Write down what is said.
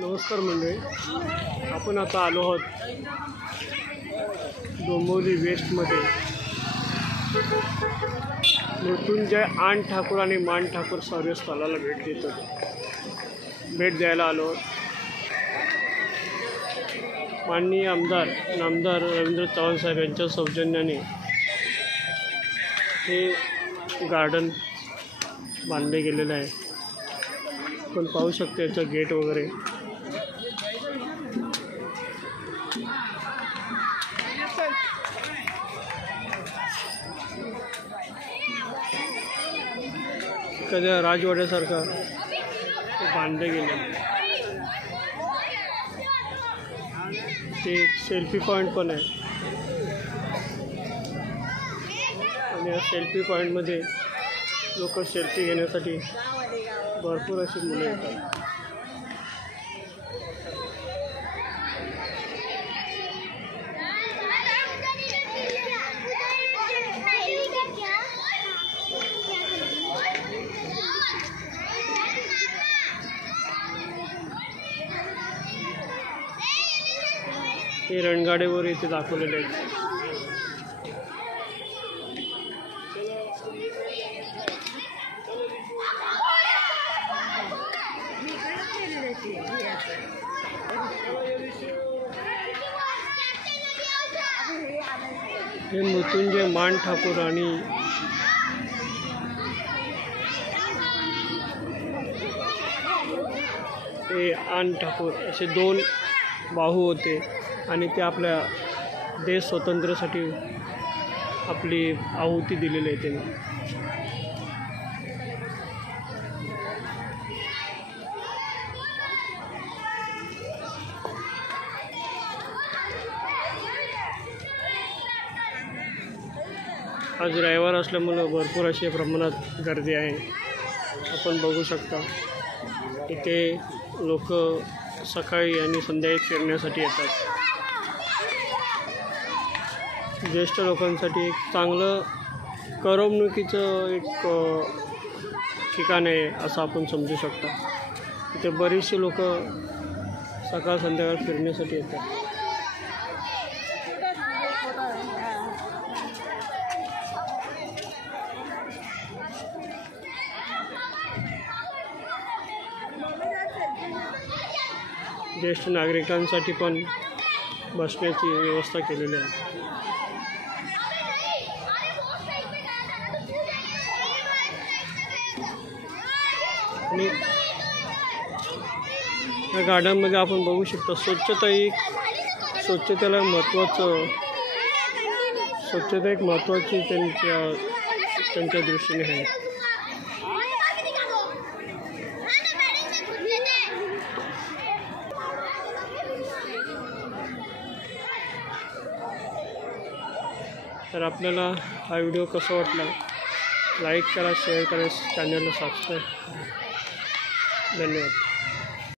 नमस्कार मंडळी, आपण आता आलो आहोत डोंबिवली वेस्टमध्ये मृत्युंजय आन ठाकूर आणि मान ठाकूर स्थळाला भेट द्यायला आलो आहोत। माननीय आमदार नामदार रवींद्र चव्हाण साहेब यांच्या सौजन्याने हे गार्डन बांधले गेलेलं आहे। आपण पाहू शकतो याचं गेट वगैरे। एखाद्या राजवाड्यासारखं बांधले गेले। ते एक सेल्फी पॉईंट पण आहे आणि या सेल्फी पॉईंटमध्ये लोक सेल्फी घेण्यासाठी भरपूर अशी मुले येतात। हे रणगाडेवर इथे दाखवलेले आहेत। हे मृत्युंजय मान ठाकूर आणि हे आन ठाकूर असे दोन बाहू होते आणि ते आपल्या देश स्वातंत्र्यासाठी आपली आहुती दिलेली आहे त्यांनी। आज रविवार असल्यामुळे भरपूर अशी प्रमाणात गर्दी आहे। आपण बघू शकता इथे लोक सकाळी आणि संध्याकाळी फिरण्यासाठी येतात। ज्येष्ठ लोकांसाठी एक चांगलं करमणुकीचं एक ठिकाण आहे असं आपण समजू शकतो। इथे बरीचशी लोक सकाळ संध्याकाळ फिरण्यासाठी येतात। ज्येष्ठ नागरिकांसाठी पण बसण्याची व्यवस्था केलेली आहे। आणि या गार्डनमध्ये आपण बघू शकतो स्वच्छता एक महत्त्वाची त्यांच्या दृष्टीने आहे। तर आपल्याला हा व्हिडिओ कसा वाटला लाईक करा, शेअर करा, चॅनलला सबस्क्राईब। धन्यवाद।